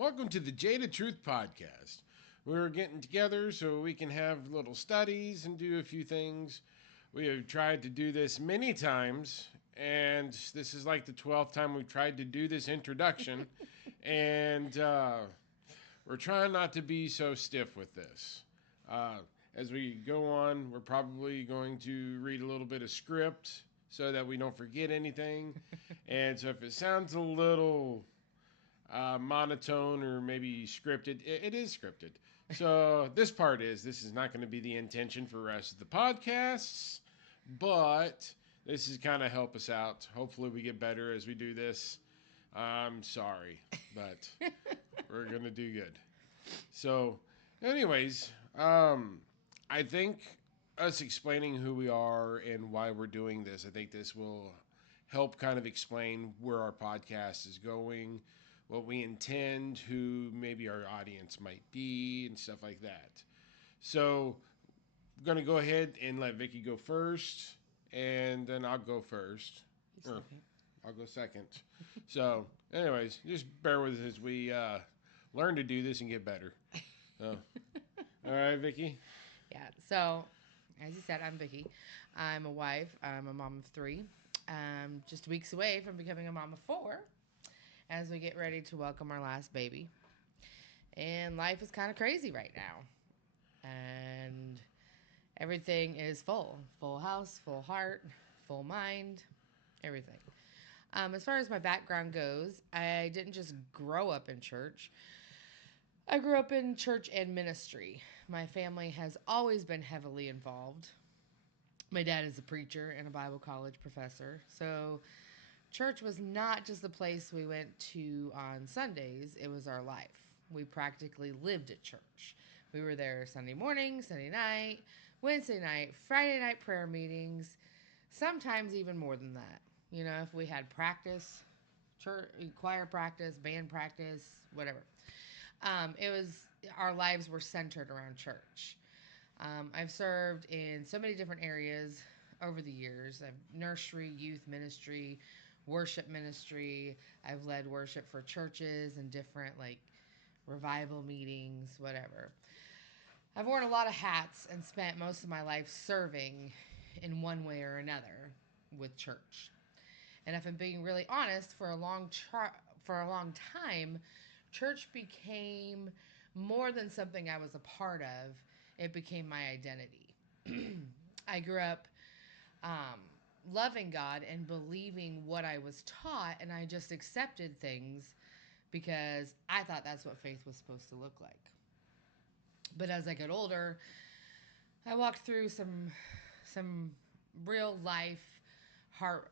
Welcome to the Jada Truth Podcast. We're getting together so we can have little studies and do a few things. We have tried to do this many times, and this is like the 12th time we've tried to do this introduction. and we're trying not to be so stiff with this. As we go on, we're probably going to read a little bit of script so that we don't forget anything. And so if it sounds a little monotone or maybe scripted, it is scripted. So this is not going to be the intention for the rest of the podcasts, but this is kind of help us out. Hopefully we get better as we do this. I'm sorry, but we're going to do good. So, anyways, I think us explaining who we are and why we're doing this, I think this will help kind of explain where our podcast is going, what we intend, who maybe our audience might be, and stuff like that. So, I'm going to go ahead and let Vicky go first, and then I'll go first. Or I'll go second. So, anyways, just bear with us as we learn to do this and get better. So, all right, Vicky. Yeah. So, as you said, I'm Vicky. I'm a wife. I'm a mom of three. Just weeks away from becoming a mom of four as we get ready to welcome our last baby. And life is kind of crazy right now. And everything is full house, full heart, full mind, everything. As far as my background goes, I didn't just grow up in church. I grew up in church and ministry. My family has always been heavily involved. My dad is a preacher and a Bible college professor. So, church was not just the place we went to on Sundays, it was our life. We practically lived at church. We were there Sunday morning, Sunday night, Wednesday night, Friday night prayer meetings, sometimes even more than that. You know, if we had practice, church, choir practice, band practice, whatever. It was our lives were centered around church. I've served in so many different areas over the years. I've nursery, youth ministry, worship ministry. I've led worship for churches and different like revival meetings, whatever. I've worn a lot of hats and spent most of my life serving in one way or another with church. And if I'm being really honest, for a long time, church became more than something I was a part of. It became my identity. I grew up um, loving God and believing what I was taught, and I just accepted things because I thought that's what faith was supposed to look like. But as I got older, I walked through some real life heart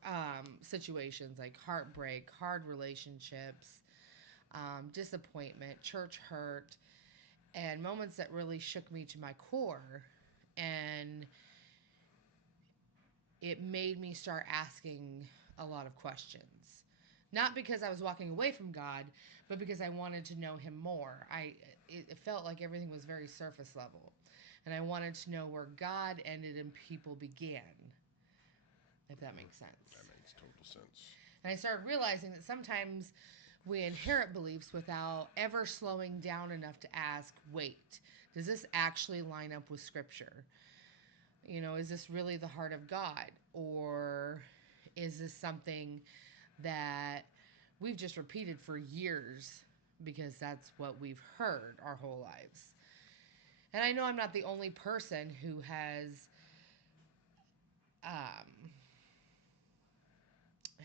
situations like heartbreak, hard relationships, disappointment, church hurt, and moments that really shook me to my core. And it made me start asking a lot of questions. Not because I was walking away from God, but because I wanted to know Him more. It felt like everything was very surface level, and I wanted to know where God ended and people began. If that makes That sense. makes total sense. And I started realizing that sometimes we inherit beliefs without ever slowing down enough to ask, wait, does this actually line up with Scripture? You know, is this really the heart of God? Or is this something that we've just repeated for years because that's what we've heard our whole lives? And I know I'm not the only person um,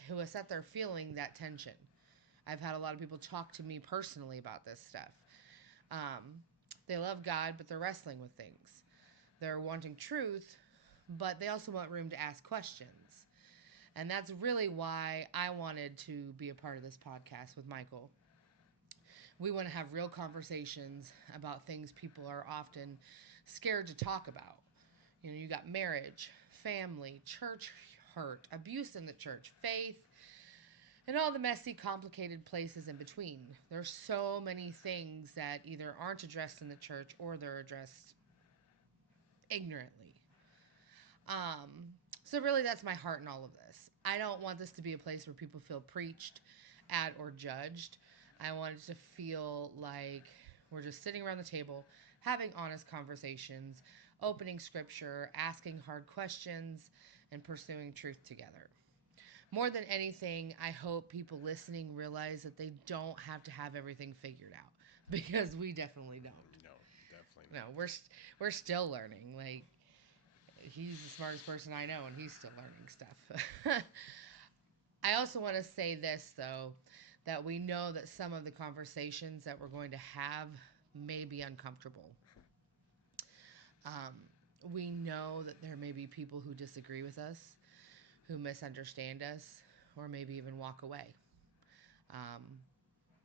who has sat there feeling that tension. I've had a lot of people talk to me personally about this stuff. Um, they love God, but they're wrestling with things. They're wanting truth, but they also want room to ask questions. And that's really why I wanted to be a part of this podcast with Michael. We want to have real conversations about things people are often scared to talk about. You know, you got marriage, family, church hurt, abuse in the church, faith, and all the messy, complicated places in between. There's so many things that either aren't addressed in the church or they're addressed ignorantly. So really that's my heart in all of this. I don't want this to be a place where people feel preached at or judged. I want it to feel like we're just sitting around the table, having honest conversations, opening scripture, asking hard questions, and pursuing truth together. More than anything, I hope people listening realize that they don't have to have everything figured out because we definitely don't. No, definitely No, not. we're still learning. Like he's the smartest person I know, and he's still learning stuff. I also want to say this though, that we know that some of the conversations that we're going to have may be uncomfortable. Um, we know that there may be people who disagree with us, who misunderstand us, or maybe even walk away. Um,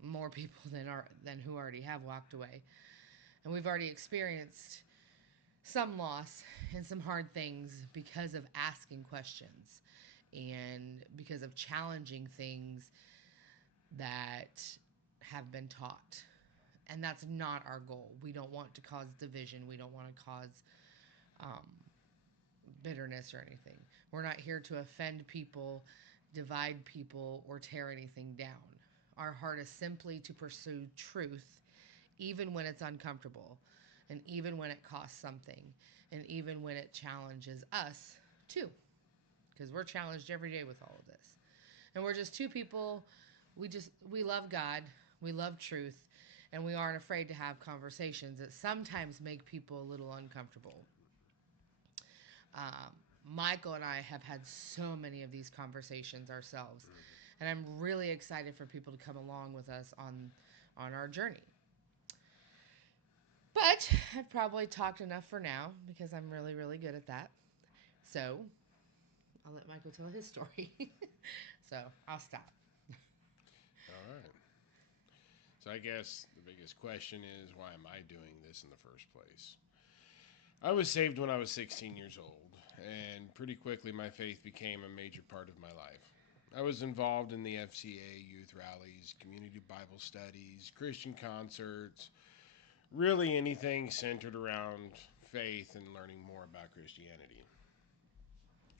More people than who already have walked away, and we've already experienced some loss and some hard things because of asking questions and because of challenging things that have been taught. And that's not our goal. We don't want to cause division. We don't want to cause um, bitterness or anything. We're not here to offend people, divide people, or tear anything down. Our heart is simply to pursue truth, even when it's uncomfortable, and even when it costs something, and even when it challenges us too, because we're challenged every day with all of this. And we're just two people. We love God, we love truth, and we aren't afraid to have conversations that sometimes make people a little uncomfortable. Um, Michael and I have had so many of these conversations ourselves, and I'm really excited for people to come along with us on our journey. But I've probably talked enough for now because I'm really, really good at that. So I'll let Michael tell his story. So I'll stop. All right. So I guess the biggest question is, why am I doing this in the first place? I was saved when I was 16 years old, and pretty quickly my faith became a major part of my life. I was involved in the FCA youth rallies, community Bible studies, Christian concerts, really anything centered around faith and learning more about Christianity.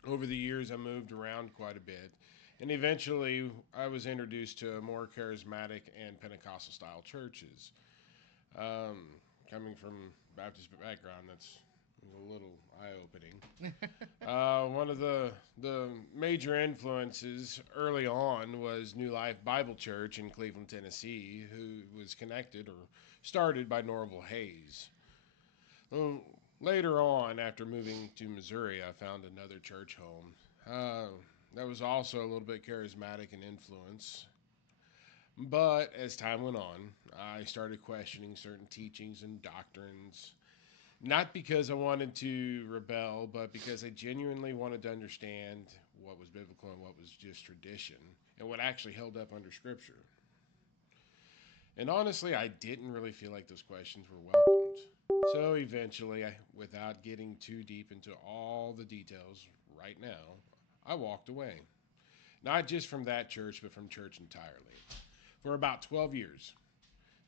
Over the years, I moved around quite a bit, and eventually I was introduced to more charismatic and Pentecostal style churches. Um, Coming from Baptist background, that's a little eye opening. One of the major influences early on was New Life Bible Church in Cleveland, Tennessee, who was connected or started by Norval Hayes. Well, later on, after moving to Missouri, I found another church home that was also a little bit charismatic in influence. But as time went on, I started questioning certain teachings and doctrines, not because I wanted to rebel, but because I genuinely wanted to understand what was biblical and what was just tradition and what actually held up under Scripture. And honestly, I didn't really feel like those questions were welcomed. So eventually, without getting too deep into all the details right now, I walked away. Not just from that church, but from church entirely. For about 12 years.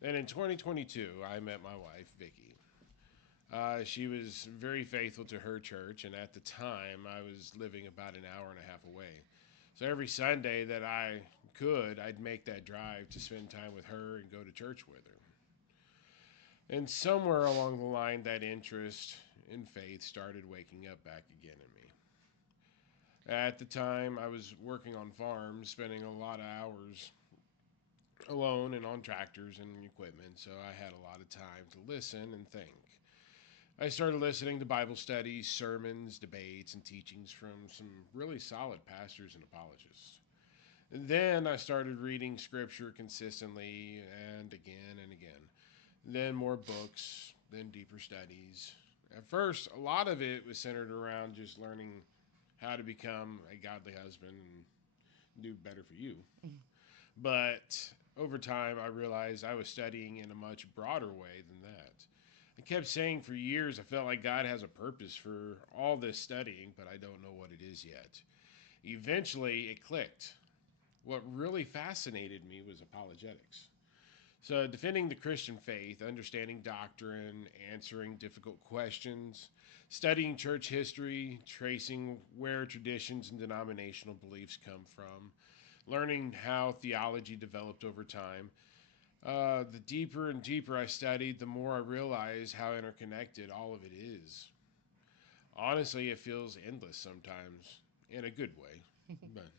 Then in 2022, I met my wife, Vicki. She was very faithful to her church, and at the time, I was living about an hour and a half away. So every Sunday that I could, I'd make that drive to spend time with her and go to church with her. And somewhere along the line, that interest in faith started waking up back again in me. At the time, I was working on farms, spending a lot of hours alone and on tractors and equipment, so I had a lot of time to listen and think. I started listening to Bible studies, sermons, debates, and teachings from some really solid pastors and apologists. And then I started reading scripture consistently and again. Then more books, then deeper studies. At first, a lot of it was centered around just learning how to become a godly husband and do better for you. But over time, I realized I was studying in a much broader way than that. I kept saying for years I felt like God has a purpose for all this studying, but I don't know what it is yet. Eventually, it clicked. What really fascinated me was apologetics. So, defending the Christian faith, understanding doctrine, answering difficult questions, studying church history, tracing where traditions and denominational beliefs come from, learning how theology developed over time. The deeper and deeper I studied, the more I realized how interconnected all of it is. Honestly, it feels endless sometimes, in a good way. But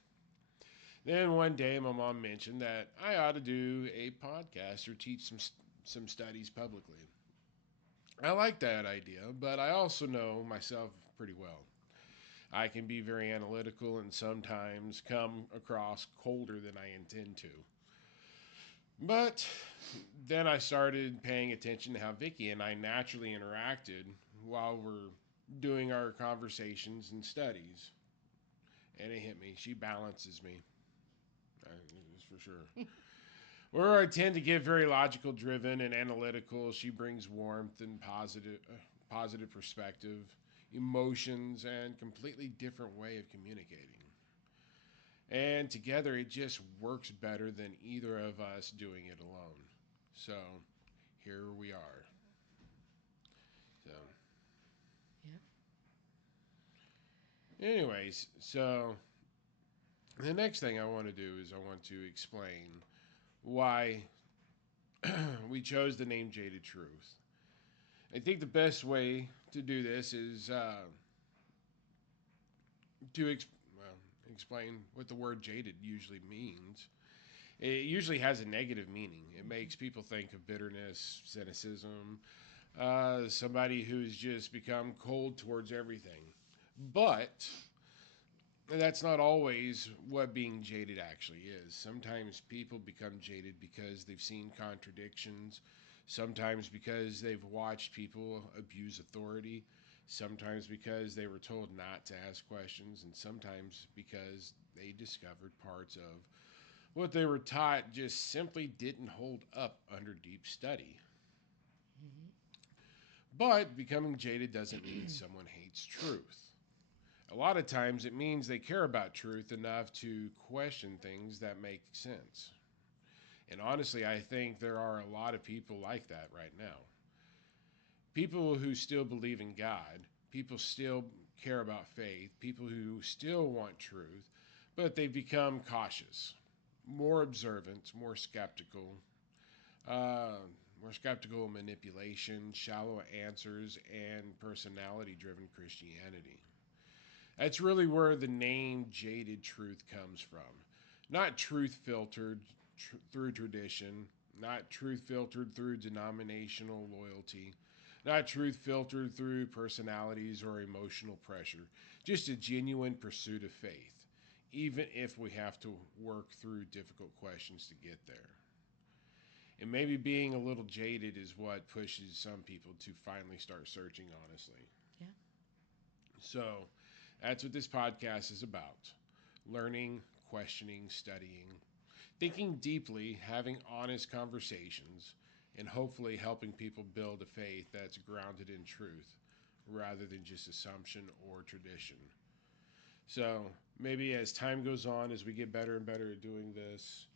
then one day, my mom mentioned that I ought to do a podcast or teach some studies publicly. I like that idea, but I also know myself pretty well. I can be very analytical and sometimes come across colder than I intend to. But then I started paying attention to how Vicky and I naturally interacted while we're doing our conversations and studies. And it hit me. She balances me, that's for sure. Where I tend to get very logical driven and analytical, she brings warmth and positive perspective, emotions, and completely different way of communicating. And together it just works better than either of us doing it alone. So here we are. So, Yeah. anyways, so the next thing I want to do is I want to explain why we chose the name Jaded Truth. I think the best way to do this is to well, explain what the word jaded usually means. It usually has a negative meaning. It makes people think of bitterness, cynicism, somebody who's just become cold towards everything. But that's not always what being jaded actually is. Sometimes people become jaded because they've seen contradictions, sometimes because they've watched people abuse authority, sometimes because they were told not to ask questions, and sometimes because they discovered parts of what they were taught just simply didn't hold up under deep study. Hmm. But becoming jaded doesn't mean someone hates truth. A lot of times it means they care about truth enough to question things that make sense. And honestly, I think there are a lot of people like that right now. People who still believe in God, people still care about faith, people who still want truth, but they've become cautious, more observant, uh, more skeptical of manipulation, shallow answers, and personality driven Christianity. That's really where the name Jaded Truth comes from. Not truth filtered through tradition, not truth filtered through denominational loyalty, not truth filtered through personalities or emotional pressure. Just a genuine pursuit of faith, even if we have to work through difficult questions to get there. And maybe being a little jaded is what pushes some people to finally start searching honestly. Yeah. So, that's what this podcast is about: learning, questioning, studying, thinking deeply, having honest conversations, and hopefully helping people build a faith that's grounded in truth rather than just assumption or tradition. So, maybe as time goes on, as we get better and better at doing this,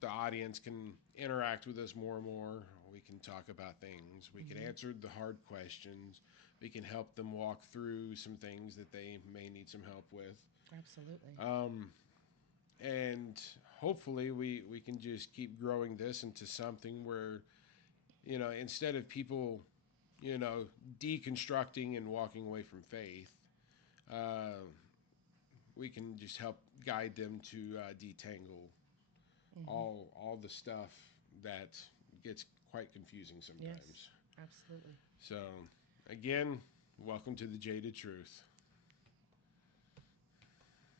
the audience can interact with us more and more. We can talk about things. We can Hmm. answer the hard questions. We can help them walk through some things that they may need some help with. Absolutely. Um, and hopefully, we can just keep growing this into something where, instead of people, you know, deconstructing and walking away from faith, uh, we can just help guide them to detangle Hmm. all the stuff that gets quite confusing Yes. sometimes. Absolutely. So, again, welcome to the Jaded Truth.